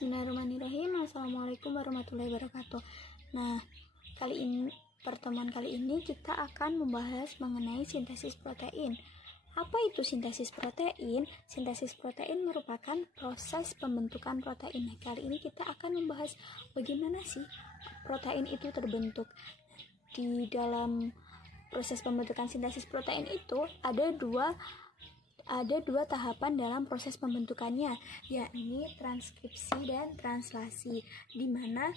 Bismillahirrahmanirrahim. Assalamualaikum warahmatullahi wabarakatuh. Nah, pertemuan kali ini kita akan membahas mengenai sintesis protein. Apa itu sintesis protein? Sintesis protein merupakan proses pembentukan protein. Nah, kali ini kita akan membahas bagaimana sih protein itu terbentuk. Di dalam proses pembentukan sintesis protein itu ada dua tahapan dalam proses pembentukannya, yakni transkripsi dan translasi, di mana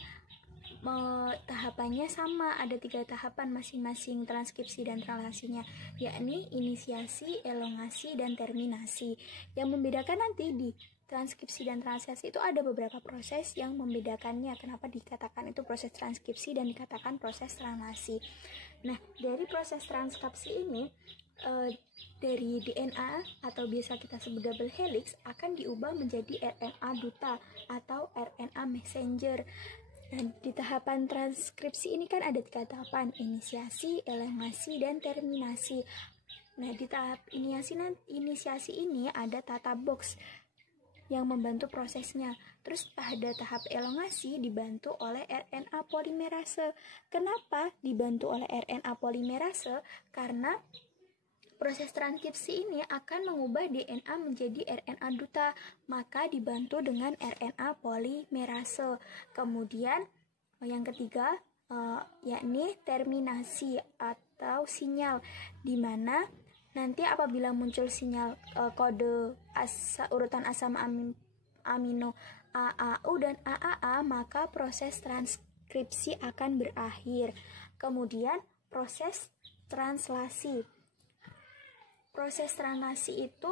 tahapannya sama, ada 3 tahapan masing-masing transkripsi dan translasinya, yakni inisiasi, elongasi, dan terminasi. Yang membedakan nanti di transkripsi dan translasi itu ada beberapa proses yang membedakannya, kenapa dikatakan itu proses transkripsi dan dikatakan proses translasi. Nah, dari proses transkripsi ini dari DNA atau biasa kita sebut double helix akan diubah menjadi RNA duta atau RNA messenger. Dan di tahapan transkripsi ini kan ada 3 tahapan, inisiasi, elongasi, dan terminasi. Nah, di tahap inisiasi ini ada tata box yang membantu prosesnya. Terus pada tahap elongasi dibantu oleh RNA polimerase. Kenapa dibantu oleh RNA polimerase? Karena proses transkripsi ini akan mengubah DNA menjadi RNA duta, maka dibantu dengan RNA polimerase. Kemudian yang ketiga yakni terminasi atau sinyal, di mana nanti apabila muncul sinyal kode urutan asam amino AAU dan AAA, maka proses transkripsi akan berakhir. Kemudian proses translasi. Proses translasi itu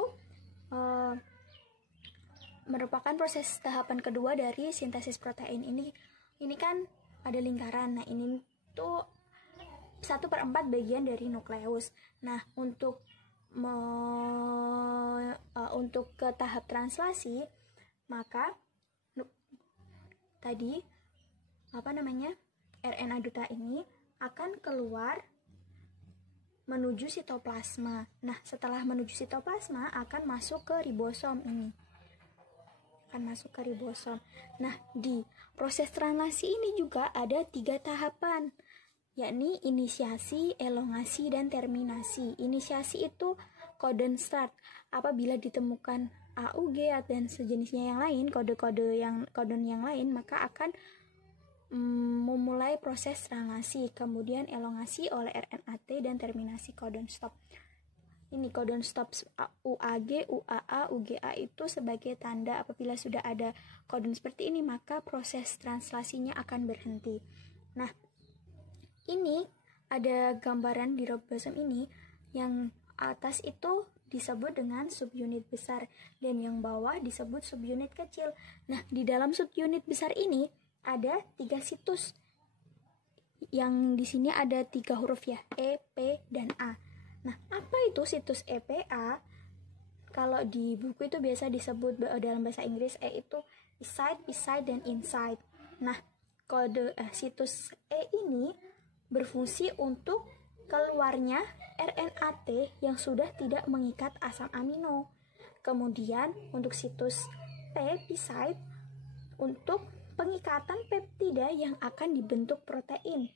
merupakan proses tahapan kedua dari sintesis protein ini. Ini kan ada lingkaran. Nah, ini tuh 1/4 bagian dari nukleus. Nah, untuk ke tahap translasi, maka tadi RNA duta ini akan keluar menuju sitoplasma. Nah, setelah menuju sitoplasma akan masuk ke ribosom ini. Nah, di proses translasi ini juga ada 3 tahapan, yakni inisiasi, elongasi, dan terminasi. Inisiasi itu codon start. Apabila ditemukan AUG dan sejenisnya yang lain, codon yang lain, maka akan memulai proses translasi, kemudian elongasi oleh RNA-T dan terminasi codon stop. Ini codon stop UAG, UAA, UGA itu sebagai tanda apabila sudah ada codon seperti ini, maka proses translasinya akan berhenti. Nah, ini ada gambaran di ribosom ini, yang atas itu disebut dengan subunit besar dan yang bawah disebut subunit kecil. Nah, di dalam subunit besar ini ada 3 situs, yang di sini ada 3 huruf ya, E, P, dan A. Nah, apa itu situs EPA? Kalau di buku itu biasa disebut dalam bahasa Inggris E itu beside, dan inside. Nah, situs E ini berfungsi untuk keluarnya RNA-T yang sudah tidak mengikat asam amino. Kemudian untuk situs P, beside, untuk pengikatan peptida yang akan dibentuk protein.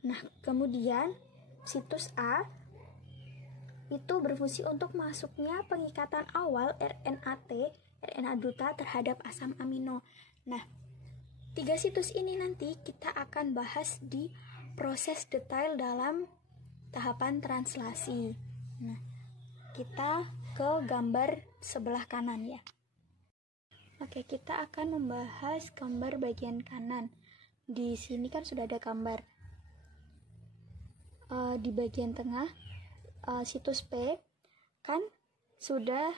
Nah, kemudian situs A itu berfungsi untuk masuknya pengikatan awal RNA duta terhadap asam amino. Nah, 3 situs ini nanti kita akan bahas di proses detail dalam tahapan translasi. Nah, kita ke gambar sebelah kanan ya. Oke, kita akan membahas gambar bagian kanan. Di sini kan sudah ada gambar. Di bagian tengah, situs P kan sudah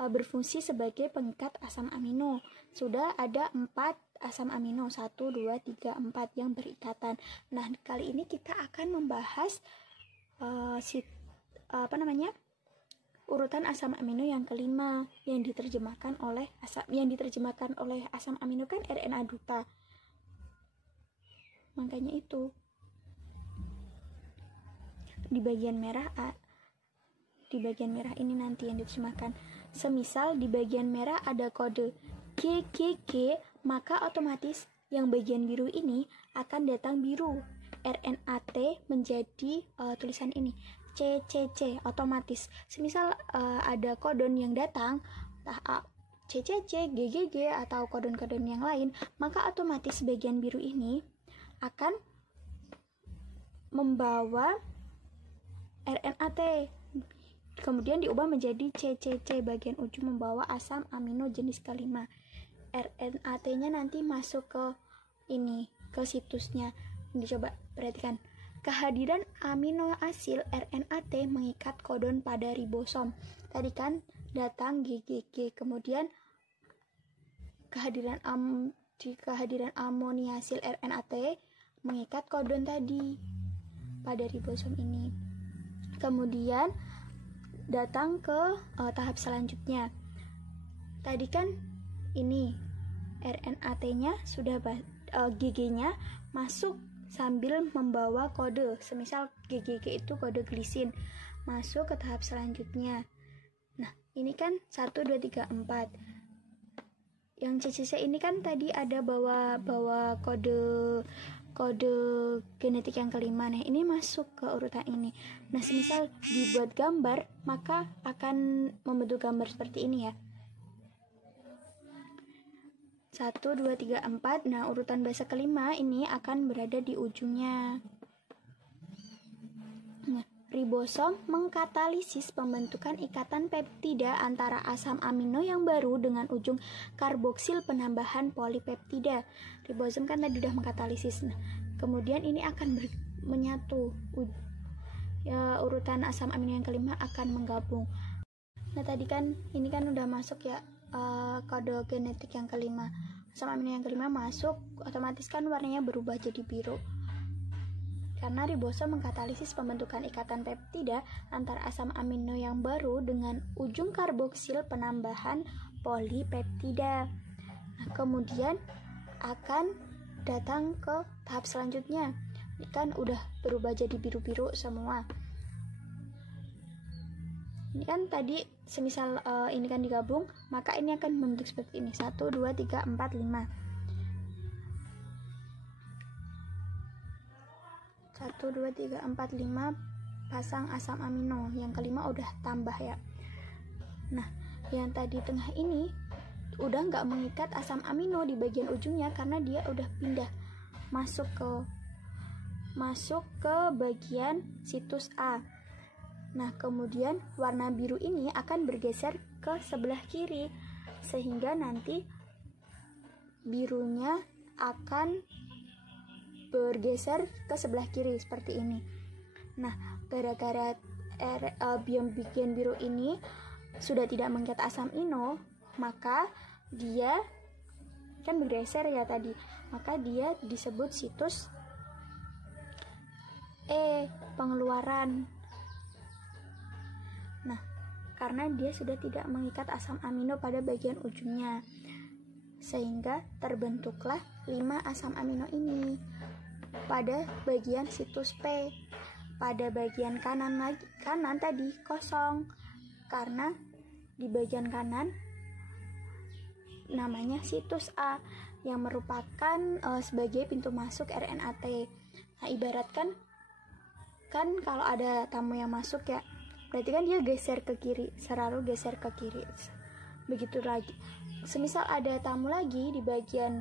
berfungsi sebagai pengikat asam amino. Sudah ada 4 asam amino, 1, 2, 3, 4 yang berikatan. Nah, kali ini kita akan membahas urutan asam amino yang kelima, yang diterjemahkan oleh asam amino kan RNA duta. Makanya itu di bagian merah ini nanti yang diterjemahkan. Semisal di bagian merah ada kode KKK, maka otomatis yang bagian biru ini akan datang biru. RNAT menjadi tulisan ini CCC otomatis. Semisal ada kodon yang datang, entah CCC, GGG atau kodon-kodon yang lain, maka otomatis bagian biru ini akan membawa RNAT. Kemudian diubah menjadi CCC, bagian ujung membawa asam amino jenis kelima. RNAT-nya nanti masuk ke ini, ke situsnya. Dicoba perhatikan. Kehadiran amino asid RNAT mengikat kodon pada ribosom. Tadi kan datang GGG, kemudian kehadiran amoniasil RNAT mengikat kodon tadi pada ribosom ini. Kemudian datang ke tahap selanjutnya. Tadi kan ini RNAT-nya sudah GG-nya masuk sambil membawa kode, semisal GGG itu kode glisin, masuk ke tahap selanjutnya. Nah, ini kan 1, 2, 3, 4. Yang CCC ini kan tadi ada bawa kode genetik yang kelima. Nah, ini masuk ke urutan ini. Nah, semisal dibuat gambar, maka akan membentuk gambar seperti ini ya. 1, 2, 3, 4. Nah, urutan basa kelima ini akan berada di ujungnya. Nah, ribosom mengkatalisis pembentukan ikatan peptida antara asam amino yang baru dengan ujung karboksil penambahan polipeptida. Ribosom kan tadi sudah mengkatalisis. Nah, kemudian ini akan menyatu. Ya, urutan asam amino yang kelima akan menggabung. Nah, tadi kan ini kan udah masuk ya, kode genetik yang kelima. Asam amino yang kelima masuk, otomatis kan warnanya berubah jadi biru. Karena ribosom mengkatalisis pembentukan ikatan peptida antara asam amino yang baru dengan ujung karboksil penambahan polipeptida. Nah, kemudian akan datang ke tahap selanjutnya. Ini kan udah berubah jadi biru-biru semua. Ini kan tadi semisal ini kan digabung, maka ini akan membentuk seperti ini. 1, 2, 3, 4, 5. 1, 2, 3, 4, 5 pasang asam amino. Yang kelima udah tambah ya. Nah, yang tadi tengah ini udah nggak mengikat asam amino di bagian ujungnya karena dia udah pindah masuk ke bagian situs A. Nah, kemudian warna biru ini akan bergeser ke sebelah kiri, sehingga nanti birunya akan bergeser ke sebelah kiri seperti ini. Nah, gara-gara bagian biru ini sudah tidak mengikat asam amino, maka dia kan bergeser ya tadi, maka dia disebut situs E, pengeluaran. Nah, karena dia sudah tidak mengikat asam amino pada bagian ujungnya, sehingga terbentuklah 5 asam amino ini pada bagian situs P. Pada bagian kanan tadi kosong, karena di bagian kanan namanya situs A yang merupakan sebagai pintu masuk RNAT. Nah, ibaratkan kan kalau ada tamu yang masuk ya, berarti kan dia geser ke kiri, selalu geser ke kiri. Begitu lagi, semisal ada tamu lagi di bagian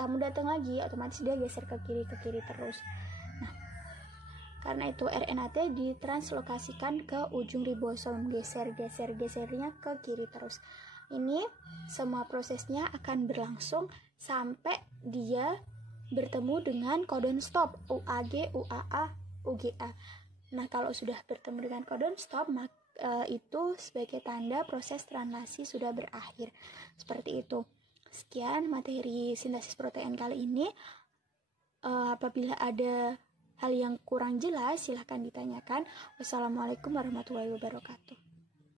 tamu datang lagi, otomatis dia geser ke kiri terus. Nah, karena itu RNAT ditranslokasikan ke ujung ribosom, gesernya ke kiri terus. Ini semua prosesnya akan berlangsung sampai dia bertemu dengan codon stop UAG, UAA, UGA. Nah, kalau sudah bertemu dengan codon stop, itu sebagai tanda proses translasi sudah berakhir. Seperti itu. Sekian materi sintesis protein kali ini. Apabila ada hal yang kurang jelas, silahkan ditanyakan. Wassalamualaikum warahmatullahi wabarakatuh.